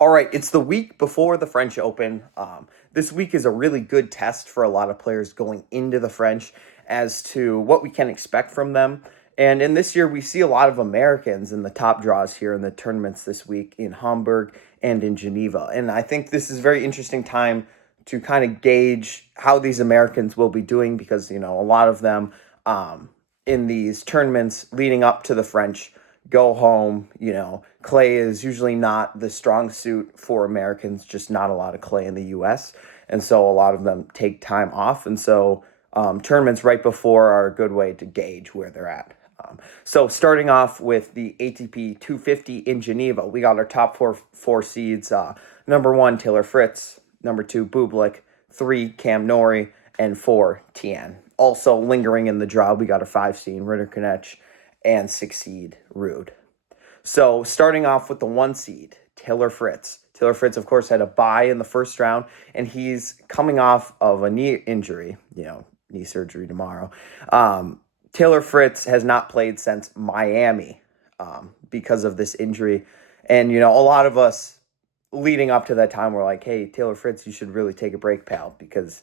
All right, it's the week before the French Open. This week is a really good test for a lot of players going into the French as to what we can expect from them. And in this year, we see a lot of Americans in the top draws here in the tournaments this week in Hamburg and in Geneva. And I think this is a very interesting time to kind of gauge how these Americans will be doing because, a lot of them in these tournaments leading up to the French go home. Clay is usually not the strong suit for Americans, just not a lot of clay in the US. And so a lot of them take time off. And so tournaments right before are a good way to gauge where they're at. So starting off with the ATP 250 in Geneva, we got our top four seeds. Number one, Taylor Fritz. Number two, Bublik. Three, Cam Norrie. And four, Tien. Also lingering in the draw, we got a 5 seed, Rinderknech, and 6 seed, Ruud. So starting off with the 1 seed, Taylor Fritz. Taylor Fritz, of course, had a bye in the first round, and he's coming off of a knee injury, knee surgery tomorrow. Taylor Fritz has not played since Miami because of this injury. And, a lot of us leading up to that time were like, hey, Taylor Fritz, you should really take a break, pal, because,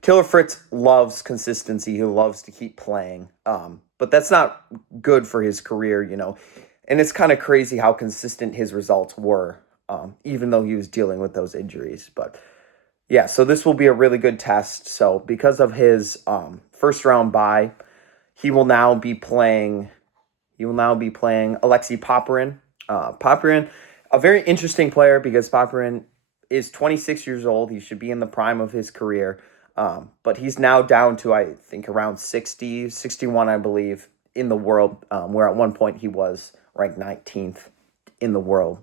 Taylor Fritz loves consistency. He loves to keep playing. But that's not good for his career, And it's kind of crazy how consistent his results were, even though he was dealing with those injuries. But yeah, so this will be a really good test. So because of his first round bye, he will now be playing Alexei Popyrin. Popyrin, a very interesting player because Popyrin is 26 years old. He should be in the prime of his career. But he's now down to, I think, around 60, 61, I believe, in the world, where at one point he was ranked 19th in the world.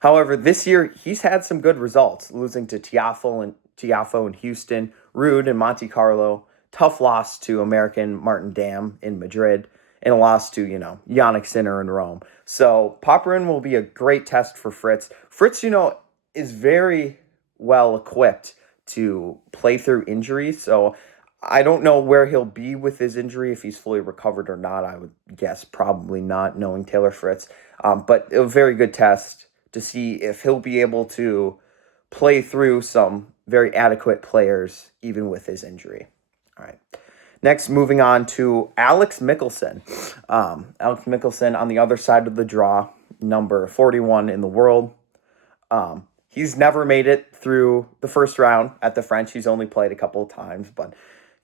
However, this year he's had some good results, losing to Tiafoe in Houston, Ruud in Monte Carlo, tough loss to American Martin Dam in Madrid, and a loss to, Jannik Sinner in Rome. So Popyrin will be a great test for Fritz. Fritz, is very well equipped to play through injuries. So I don't know where he'll be with his injury, if he's fully recovered or not. I would guess probably not, knowing Taylor Fritz. But a very good test to see if he'll be able to play through some very adequate players, even with his injury. All right. Next, moving on to Alex Michelsen. Alex Michelsen on the other side of the draw, number 41 in the world. He's never made it through the first round at the French. He's only played a couple of times, but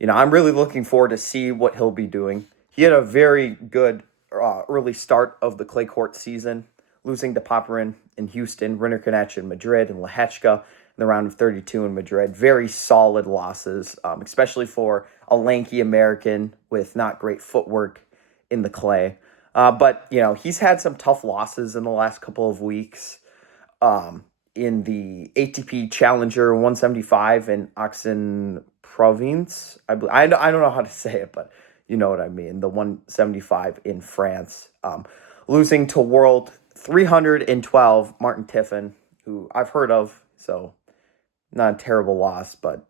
I'm really looking forward to see what he'll be doing. He had a very good early start of the clay court season, losing to Popyrin in Houston, Rinderknech in Madrid, and Lehechka in the round of 32 in Madrid. Very solid losses, especially for a lanky American with not great footwork in the clay. But he's had some tough losses in the last couple of weeks. In the ATP Challenger 175 in Aix-en-Provence. I don't know how to say it, but you know what I mean. The 175 in France. Losing to world 312 Martin Tiffin, who I've heard of, so not a terrible loss, but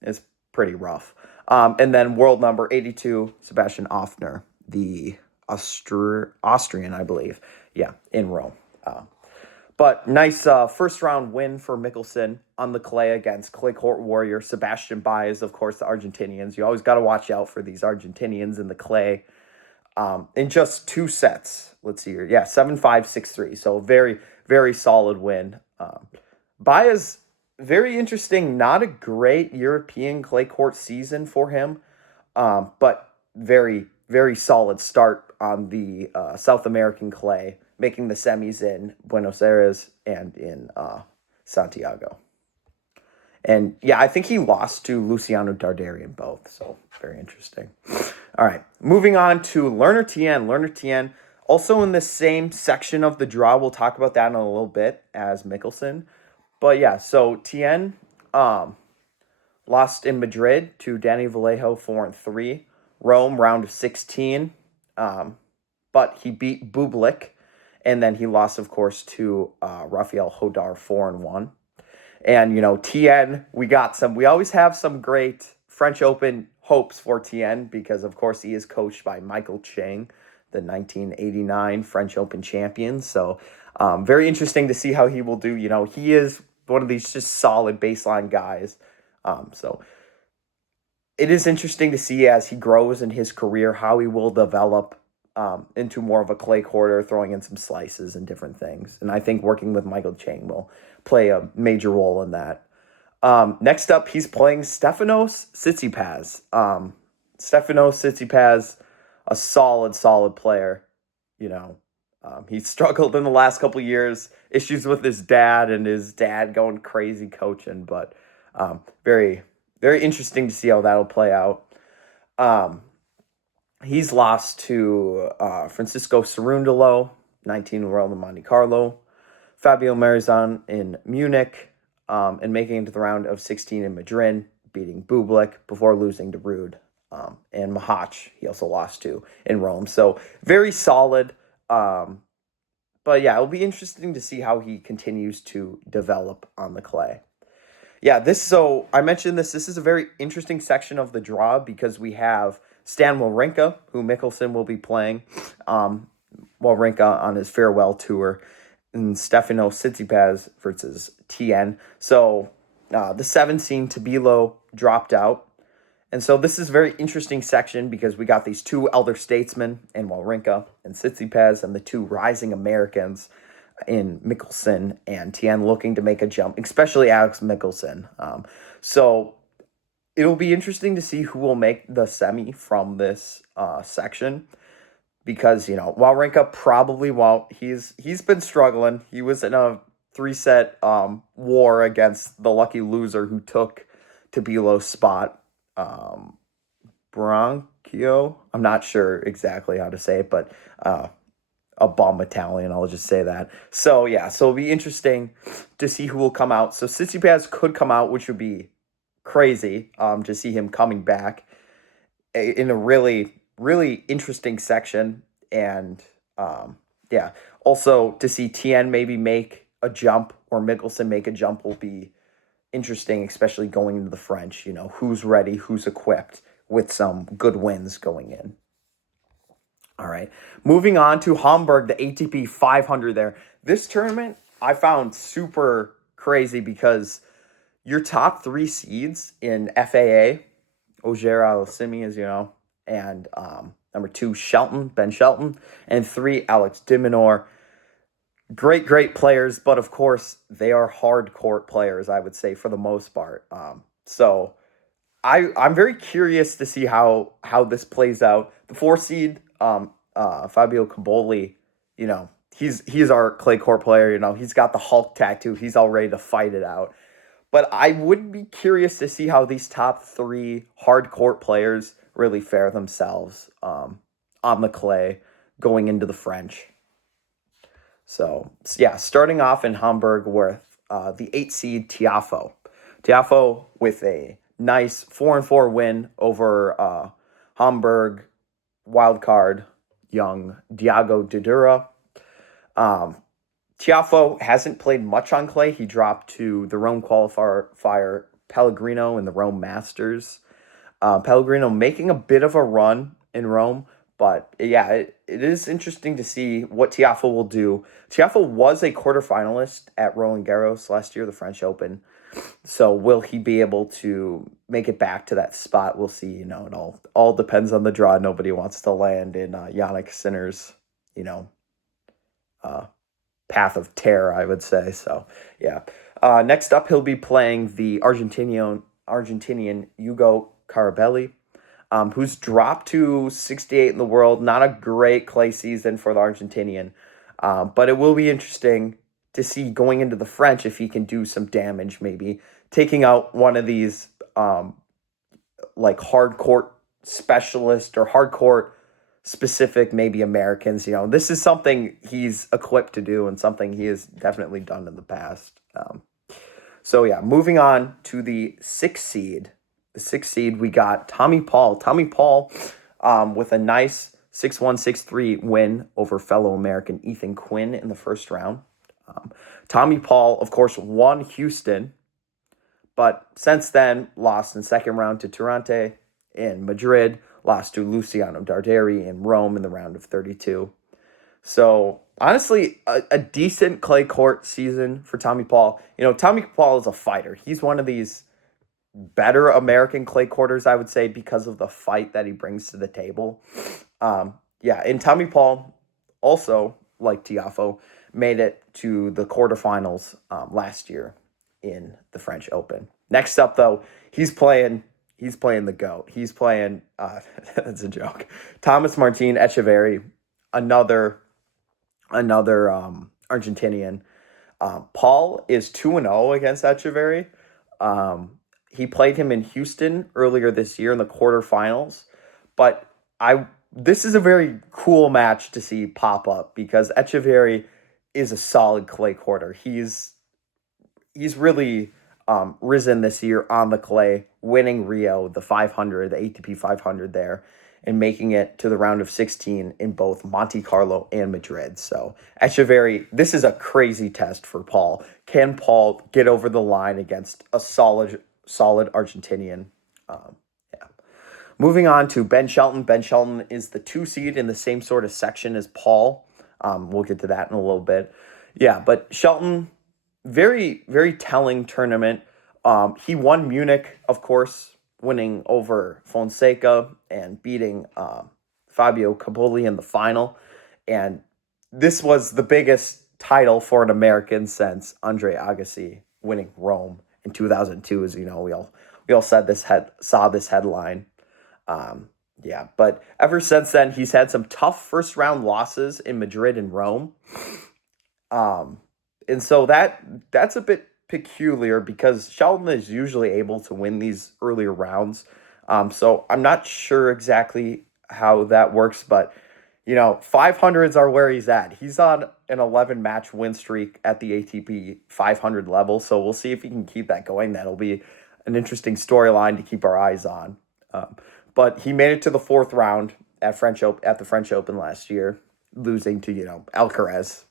it's pretty rough. And then world number 82, Sebastian Offner, the Austrian, I believe. Yeah, in Rome. But nice first round win for Michelsen on the clay against clay court warrior Sebastian Baez, of course, the Argentinians. You always got to watch out for these Argentinians in the clay. In just 2 sets, let's see here. Yeah, 7-5, 6-3. So very, very solid win. Baez, very interesting. Not a great European clay court season for him, but very, very solid start on the South American clay, making the semis in Buenos Aires and in Santiago. And yeah, I think he lost to Luciano Darderi in both, so very interesting. All right, moving on to Lerner Tien. Lerner Tien, also in the same section of the draw. We'll talk about that in a little bit as Michelsen. But yeah, so Tien lost in Madrid to Danny Vallejo 4-3. Rome, round of 16. But he beat Bublik. And then he lost, of course, to Rafael Hodar 4-1. And, Tien, we always have some great French Open hopes for Tien because, of course, he is coached by Michael Chang, the 1989 French Open champion. So very interesting to see how he will do. He is one of these just solid baseline guys. So it is interesting to see as he grows in his career how he will develop into more of a clay courter, throwing in some slices and different things. And I think working with Michael Chang will play a major role in that. Next up, he's playing Stefanos Tsitsipas. Stefanos Tsitsipas, a solid player. He struggled in the last couple years, issues with his dad and his dad going crazy coaching, but very, very interesting to see how that'll play out. He's lost to Francisco Cerundolo, 19 World in Monte Carlo, Fabio Marizan in Munich, and making it to the round of 16 in Madrid, beating Bublik before losing to Ruud. And Mahach, he also lost to in Rome. So very solid. But yeah, it'll be interesting to see how he continues to develop on the clay. Yeah, so I mentioned this. This is a very interesting section of the draw because we have Stan Wawrinka, who Mickelson will be playing, Wawrinka on his farewell tour, and Stefanos Tsitsipas versus Tien. So the 7 seed Tabilo dropped out. And so this is a very interesting section because we got these 2 elder statesmen in Wawrinka and Tsitsipas and the 2 rising Americans in Mickelson and Tien looking to make a jump, especially Alex Mickelson. So it'll be interesting to see who will make the semi from this section because, Wawrinka probably won't. He's been struggling. He was in a 3-set war against the lucky loser who took Tabilo's spot. Bronchio, I'm not sure exactly how to say it, but a bomb Italian, I'll just say that. So yeah, so it'll be interesting to see who will come out. So Tsitsipas could come out, which would be crazy to see him coming back in a really, really interesting section. And yeah, also to see Tien maybe make a jump or Mickelson make a jump will be interesting, especially going into the French. Who's ready, who's equipped with some good wins going in. All right, moving on to Hamburg, the ATP 500 there. This tournament I found super crazy because your top 3 seeds in FAA, Auger Aliassime, as you know, and number 2, Ben Shelton, and 3, Alex de Minaur. Great players, but of course, they are hard court players, I would say, for the most part. So I'm very curious to see how this plays out. The 4 seed, Fabio Caboli, he's our clay court player. He's got the Hulk tattoo. He's all ready to fight it out. But I would be curious to see how these top 3 hard court players really fare themselves on the clay going into the French. So yeah, starting off in Hamburg with the 8 seed Tiafoe. Tiafoe with a nice 4-4 win over Hamburg wildcard young Diego Didura. Tiafoe hasn't played much on clay. He dropped to the Rome qualifier Pellegrino in the Rome Masters. Pellegrino making a bit of a run in Rome, but yeah, it is interesting to see what Tiafoe will do. Tiafoe was a quarterfinalist at Roland Garros last year, the French Open. So will he be able to make it back to that spot? We'll see. It all depends on the draw. Nobody wants to land in Jannik Sinner's, path of terror, I would say. So yeah. Next up, he'll be playing the Argentinian Hugo Carabelli, who's dropped to 68 in the world. Not a great clay season for the Argentinian, but it will be interesting to see going into the French if he can do some damage, maybe taking out one of these like hard court specialist or hard court specific, maybe Americans. This is something he's equipped to do and something he has definitely done in the past. So yeah, moving on to the 6 seed. The 6 seed, we got Tommy Paul. Tommy Paul with a nice 6-1, 6-3 win over fellow American Ethan Quinn in the first round. Tommy Paul, of course, won Houston, but since then lost in second round to Tirante in Madrid, lost to Luciano Darderi in Rome in the round of 32. So honestly, a decent clay court season for Tommy Paul. Tommy Paul is a fighter. He's one of these better American clay quarters, I would say, because of the fight that he brings to the table. Yeah, and Tommy Paul also, like Tiafoe, made it to the quarterfinals last year in the French Open. Next up, though, he's playing the GOAT. He's playing, that's a joke, Thomas Martin Etcheverry, another Argentinian. Paul is 2-0 against Etcheverry. He played him in Houston earlier this year in the quarterfinals, but this is a very cool match to see pop up because Etcheverry is a solid clay quarter. He's really risen this year on the clay, winning Rio, the 500, the ATP 500 there, and making it to the round of 16 in both Monte Carlo and Madrid. So Etcheverry, this is a crazy test for Paul. Can Paul get over the line against a solid Argentinian? Yeah. Moving on to Ben Shelton. Ben Shelton is the 2 seed in the same sort of section as Paul. We'll get to that in a little bit. Yeah, but Shelton, very, very telling tournament. He won Munich, of course, winning over Fonseca and beating Fabio Capoli in the final. And this was the biggest title for an American since Andre Agassi winning Rome in 2002. As you know, we all saw this headline. Yeah, but ever since then, he's had some tough first round losses in Madrid and Rome. And so that's a bit peculiar because Shelton is usually able to win these earlier rounds. So I'm not sure exactly how that works, but 500s are where he's at. He's on an 11 match win streak at the ATP 500 level. So we'll see if he can keep that going. That'll be an interesting storyline to keep our eyes on. But he made it to the 4th round at the French Open last year, losing to, Alcaraz.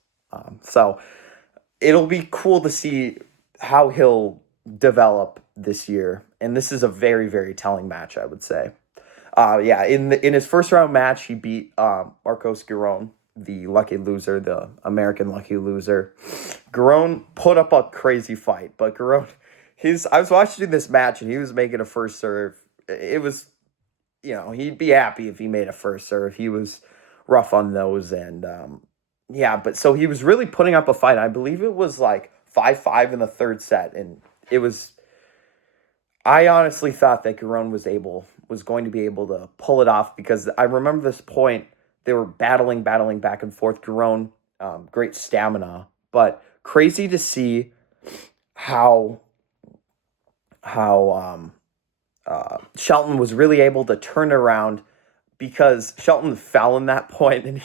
So it'll be cool to see how he'll develop this year. And this is a very, very telling match, I would say. Yeah, in his first round match, he beat Marcos Giron, the lucky loser, the American lucky loser. Giron put up a crazy fight, but Giron, I was watching this match and he was making a first serve. It was, he'd be happy if he made a first serve. He was rough on those, and yeah, but so he was really putting up a fight. I believe it was like 5-5 in the 3rd set, and I honestly thought that Giron was going to be able to pull it off because I remember this point they were battling back and forth. Giron, great stamina, but crazy to see how Shelton was really able to turn around because Shelton fell in that point, and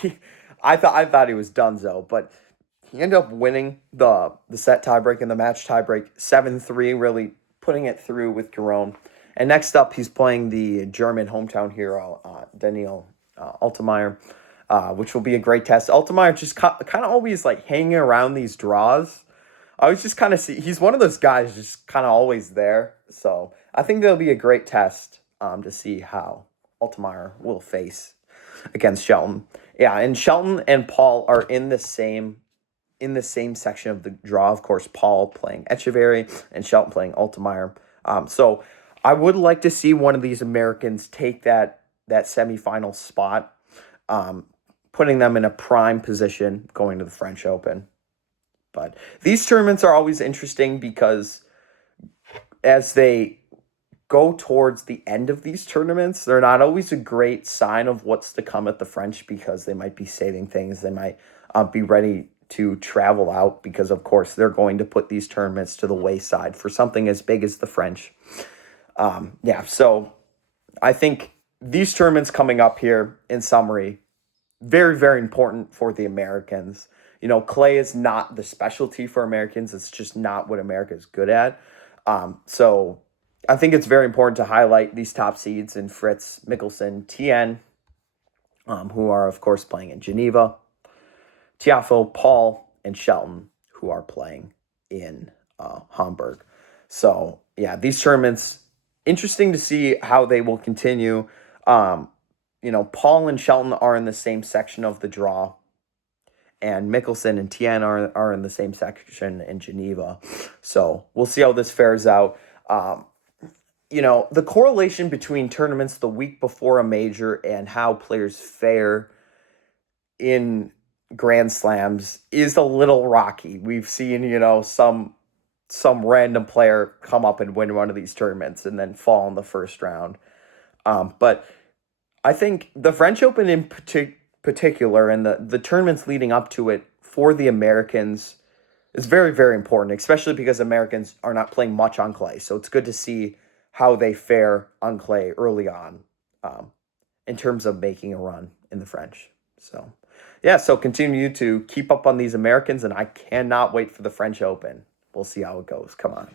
I thought he was donezo, but he ended up winning the set tiebreak and the match tiebreak 7-3, really putting it through with Giron. And next up, he's playing the German hometown hero, Daniil Altmaier, which will be a great test. Altmaier just kind of always like hanging around these draws. I was just kind of he's one of those guys just kind of always there. So I think that'll be a great test to see how Altmaier will face against Shelton. Yeah, and Shelton and Paul are in the same section of the draw. Of course, Paul playing Etcheverry and Shelton playing Altmaier. So I would like to see one of these Americans take that semifinal spot, putting them in a prime position going to the French Open. But these tournaments are always interesting because as they go towards the end of these tournaments, they're not always a great sign of what's to come at the French because they might be saving things. They might be ready to travel out because, of course, they're going to put these tournaments to the wayside for something as big as the French. Yeah, so I think these tournaments coming up here, in summary, very, very important for the Americans. Clay is not the specialty for Americans. It's just not what America is good at. So I think it's very important to highlight these top seeds in Fritz, Mickelson, Tien, who are, of course, playing in Geneva, Tiafoe, Paul, and Shelton, who are playing in Hamburg. So, yeah, these tournaments, interesting to see how they will continue. Paul and Shelton are in the same section of the draw, and Mickelson and Tien are in the same section in Geneva. So we'll see how this fares out. The correlation between tournaments the week before a major and how players fare in Grand Slams is a little rocky. We've seen, some random player come up and win one of these tournaments and then fall in the first round. But I think the French Open in particular and the tournaments leading up to it for the Americans is very, very important, especially because Americans are not playing much on clay. So it's good to see how they fare on clay early on in terms of making a run in the French. So, yeah, so continue to keep up on these Americans, and I cannot wait for the French Open. We'll see how it goes. Come on.